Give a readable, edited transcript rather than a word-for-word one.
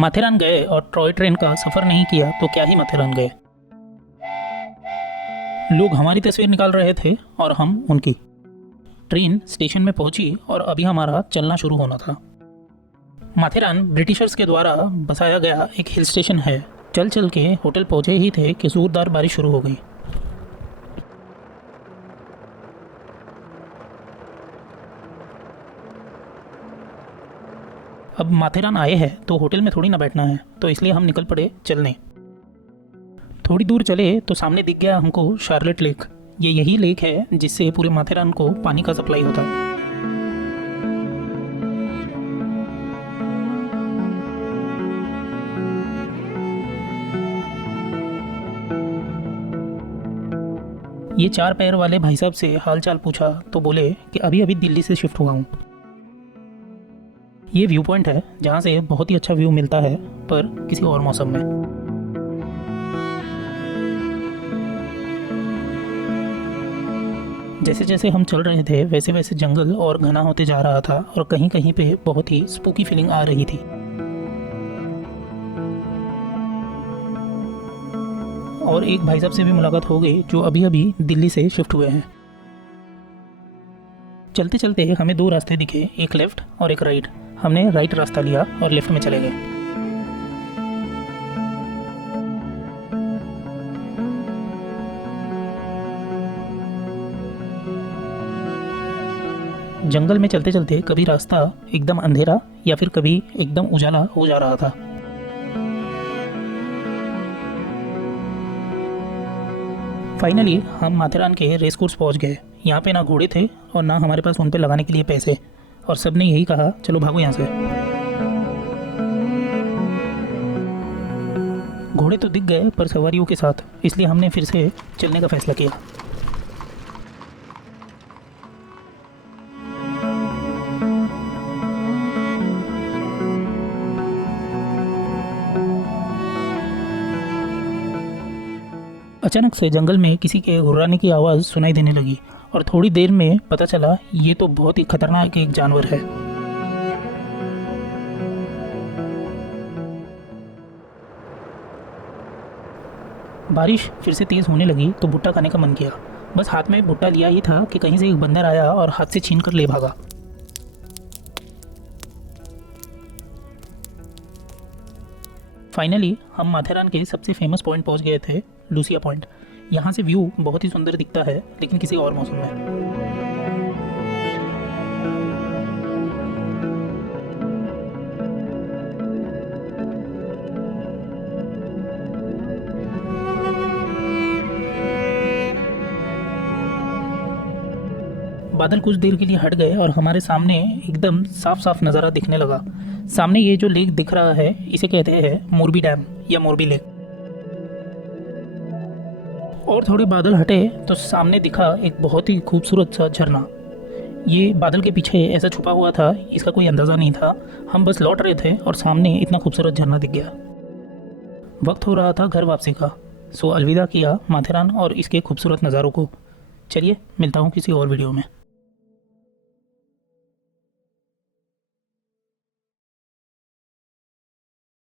माथेरान गए और toy train का सफ़र नहीं किया तो क्या ही माथेरान गए। लोग हमारी तस्वीर निकाल रहे थे और हम उनकी। ट्रेन स्टेशन में पहुंची और अभी हमारा चलना शुरू होना था। माथेरान ब्रिटिशर्स के द्वारा बसाया गया एक हिल स्टेशन है। चल चल के होटल पहुंचे ही थे कि जोरदार बारिश शुरू हो गई। अब माथेरान आए हैं तो होटल में थोड़ी ना बैठना है, तो इसलिए हम निकल पड़े चलने। थोड़ी दूर चले तो सामने दिख गया हमको शार्लेट लेक। ये यही लेक है जिससे पूरे माथेरान को पानी का सप्लाई होता है। ये 4 पैर वाले भाई साहब से हालचाल पूछा तो बोले कि अभी अभी दिल्ली से शिफ्ट हुआ हूँ। ये व्यू पॉइंट है जहाँ से बहुत ही अच्छा व्यू मिलता है, पर किसी और मौसम में। जैसे जैसे हम चल रहे थे वैसे वैसे जंगल और घना होते जा रहा था और कहीं कहीं पे बहुत ही स्पूकी फीलिंग आ रही थी। और एक भाई साहब से भी मुलाकात हो गई जो अभी अभी दिल्ली से शिफ्ट हुए हैं। चलते चलते हमें 2 रास्ते दिखे, एक लेफ्ट और एक राइट। हमने राइट रास्ता लिया और लेफ्ट में चले गए। जंगल में चलते चलते कभी रास्ता एकदम अंधेरा या फिर कभी एकदम उजाला हो जा रहा था। फाइनली हम माथेरान के रेस कोर्स पहुंच गए। यहाँ पे ना घोड़े थे और ना हमारे पास उन पे लगाने के लिए पैसे, और सब ने यही कहा चलो भागो यहाँ से। घोड़े तो दिख गए पर सवारियों के साथ, इसलिए हमने फिर से चलने का फैसला किया। अचानक से जंगल में किसी के घुर्राने की आवाज़ सुनाई देने लगी और थोड़ी देर में पता चला ये तो बहुत ही खतरनाक एक जानवर है। बारिश फिर से तेज़ होने लगी तो भुट्टा खाने का मन किया। बस हाथ में भुट्टा लिया ही था कि कहीं से एक बंदर आया और हाथ से छीन कर ले भागा। फाइनली हम माथेरान के सबसे फेमस पॉइंट पहुंच गए थे, लूसिया पॉइंट। यहाँ से व्यू बहुत ही सुंदर दिखता है, लेकिन किसी और मौसम में। बादल कुछ देर के लिए हट गए और हमारे सामने एकदम साफ साफ नज़ारा दिखने लगा। सामने ये जो लेक दिख रहा है इसे कहते हैं मोरबी डैम या मोरबी लेक। और थोड़े बादल हटे तो सामने दिखा एक बहुत ही खूबसूरत सा झरना। ये बादल के पीछे ऐसा छुपा हुआ था, इसका कोई अंदाज़ा नहीं था। हम बस लौट रहे थे और सामने इतना खूबसूरत झरना दिख गया। वक्त हो रहा था घर वापसी का, सो अलविदा किया माथेरान और इसके खूबसूरत नज़ारों को। चलिए मिलता हूँ किसी और वीडियो में।